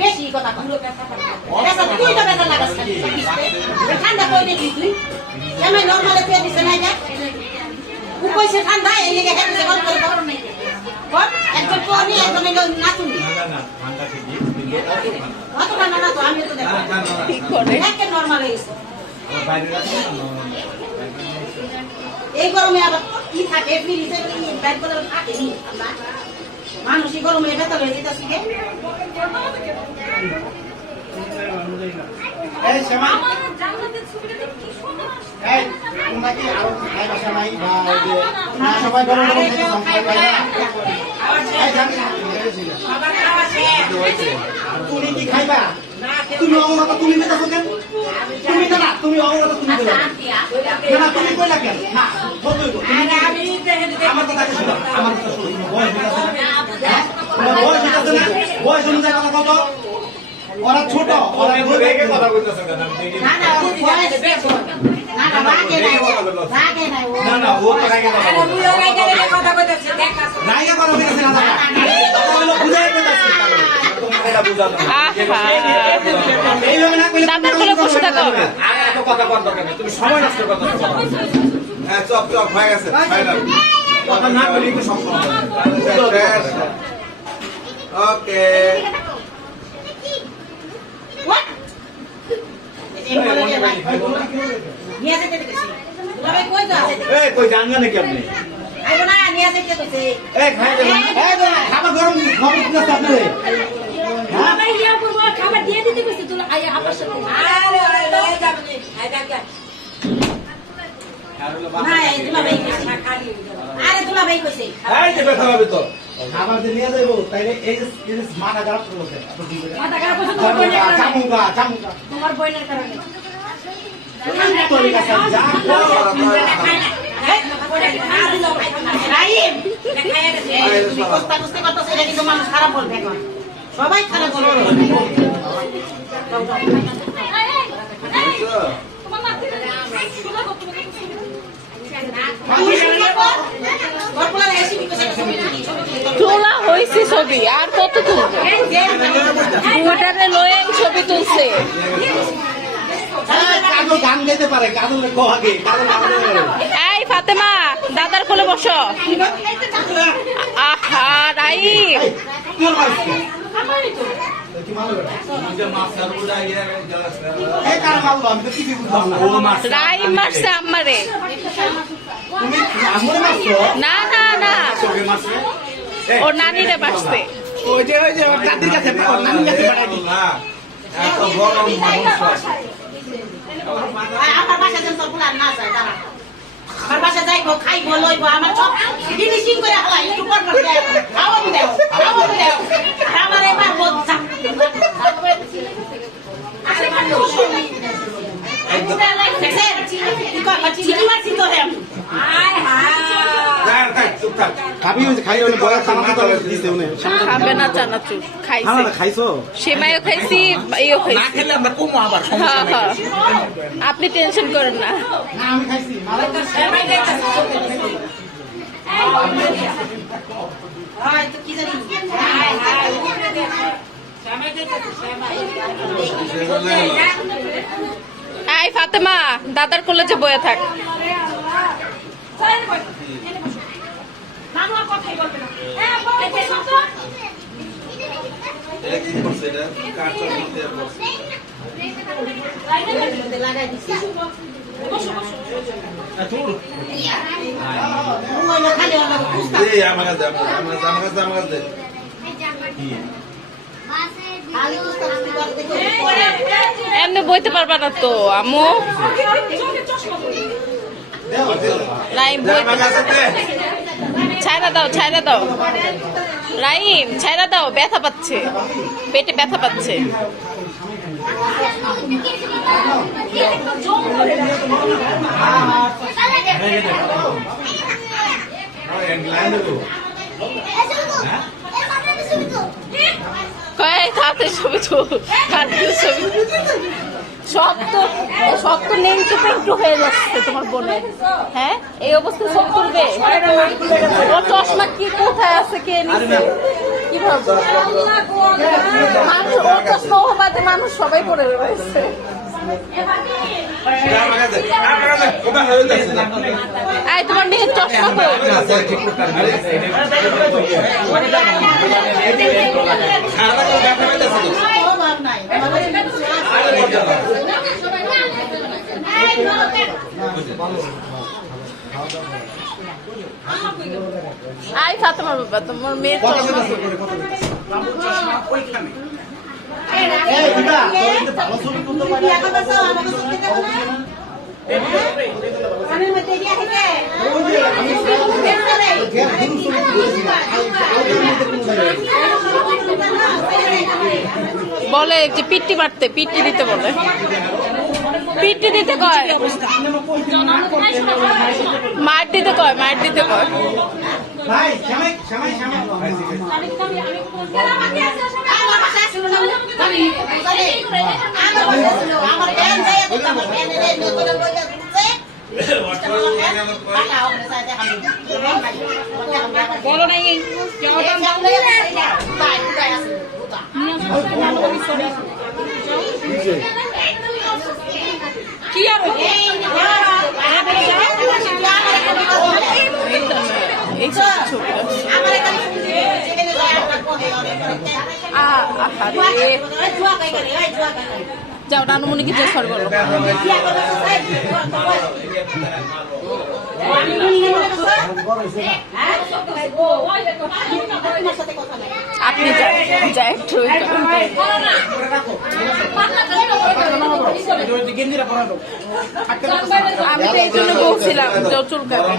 বেশি কথা তুই তো বেতন লাগাস ঠান্ডা করে দেখি তুই আমি নর্মালে পেয়ে দিছে না কইছে ঠান্ডা এই লেগে হেঁটে গল্প করে বল একজন পড়নি একজন নাচুনি ঠান্ডা ঠিকই অত ঠান্ডা না তো আমি তো দেখো ঠিক করে একে নরমাল হইছে এই গরমে আবার কি থাকে ফ্রিজে ব্যাগ করে থাকে নি মানুষ এই গরমে বেতন হয়ে যেতেছে কি এই শ্যামা জান্নাতের ছবিটা কি সুন্দর এই তোমরা কি আরো খাই বাসা নাই বা না সবাই গরম গরম থেকে সংখ্যা পাই না এই জানি খাবার খাওয়া শেষ তুমি কি খাইবা তুমি অঙ্গটা তুমি মেটা থাকেন তুমি না তুমি অঙ্গটা তুমি বলো না তুমি কইলা কেন না বলই গো আরে আমি আমার কথা শুনো আমার কথা শুনো বয়স হইতাছে না বয়স অনুযায়ী কথা কত ওরা ছোট ওরা রেগে কথা বলতেছেন কেন আমি দেখি না না ও বয়স বেশি না না রাগে নাই না না ও তো রেগে কথা আরে তুই রাগে কথা কইতেছিস দেখ নাইগা কথা কইতাছে না দাদা কথা হলো বুঝাই কইতাছে তোমাকে এটা বুঝাতো না এইভাবে না কইলে দাদার কোলে বসে থাকো আগে এত কথা বন্ধ দরকার নেই তুমি সময় নষ্ট করতে হবে হ্যাঁ চপ চপ হয়ে গেছে ফাইনাল কথা না বলি তো সম্পূর্ণ ওকে What? নিয়ে যেতে দেখেছি তবে কই তো আছে এই কই জানগা নাকি আপনি আইবো না নিয়ে যেতে কইছে এই খাই দেবেন এই যে খাবার গরম খবর দিতে আপনারে বাবা ইয়া করব খাবার দিয়ে দিতে কইছে তুই আয়া আমার সাথে আরে আরে লয়ে যাবনি আই দেখ না এই তুলা ভাই কইছে খালি আরে তুলা ভাই কইছে এই যে কথা হবে তো খাবার দিয়ে নিয়ে যাইবো তাইলে এই যে মাথা খারাপ করছে মাথা খারাপ হইছে তোমার বোনের কারণে চামুকা তোমার বোনের কারণে সবাই খারাপ তোলা হয়েছে ছবি আর কত তুলবে দুটারে লয়ে ছবি তুলছে গান গাইতে পারে গান আগে এই ফাতেমা দাদার কোলে বসো আহা রাইম রাইম মারছে আম্মারে না না না ওর নানিরে বাসছে ওই যে দাদির কাছে নানির কাছে এত গরম মানুষ আমার বাসা যেন সব ফুলার না যায় তারা আমার বাসা যাইবো খাইবো লইব আমার সব ফিনিশিং করে হলাই একটু পর পর দেও খাওয়ান দেও আমার এবার বলছা আরে বাবা একদম দেখছেন কি করবা চিনি মারছি তো হেম আয় হায় চুপ থাক খাবি খাই হলে বয়া সামনে তো দিতে উনি খাবে না চানাচুর খাইছে খাইছো সেমাইও খাইছি ইও খাইছি না খেলে আমরা কমো আবার হ্যাঁ হ্যাঁ আপনি টেনশন করেন না না আমি খাইছি মালাই তো সেমাই দেখতেছি তো কি জানি হায় হায় সেমাই দেখতেছি সেমাই এই ফাতেমা দাদার কোলে যে বয়ে থাক মানুষ কথাই বলবে না হ্যাঁ বলতে শুনছো এটা কি করছে এটা কাটছর মধ্যে করছে লাগাই দিছি তোর ওই না খালি আমার কুস্তা এই আমার কাছে কি খালি কুস্তা করতে এমনি বইতে পারবা না তো আম্মু রাইম আমার কাছে দে ছাইরা দাও রাইম ছাইরা দাও ব্যথা পাচ্ছে পেটে ব্যথা পাচ্ছে কয় তাতে ছবি তো ছবি সব তো নেংটু পেংটু হয়ে যাচ্ছে তোমার বোনের। হ্যাঁ, এই অবস্থা সব তুলবে। ওর চশমা কি কোথায় আছে, কে নিচ্ছে, কি ভাবছো? মানুষ ওর চশমা বাদে মানুষ সবাই পরে রয়েছে। এই তোমার মেয়ের চশমা কই? আই ফাতেমা বাবা, তোমার মেয়ের চশমা এই দিদা তোর একটু ভালো ছবি তুলতে পারি আমি মতে দিয়া থেকে বলে যে পিট্টি মারতে, পিট্টি দিতে বলে, পিট্টি দিতে কয়, মার দিতে কয়, মার দিতে কয়। ভাই শ্যামাই শ্যামাই শ্যামাই আমার ব্যান যায় তো আমার ব্যানে রে নতুন লইয়া ঘুরছে বলো নাই কি আর যাও নানুমণিকে যে সর করো। আপনি যাই একটু আমি তো এই জন্য বলছিলাম চুল কাটা।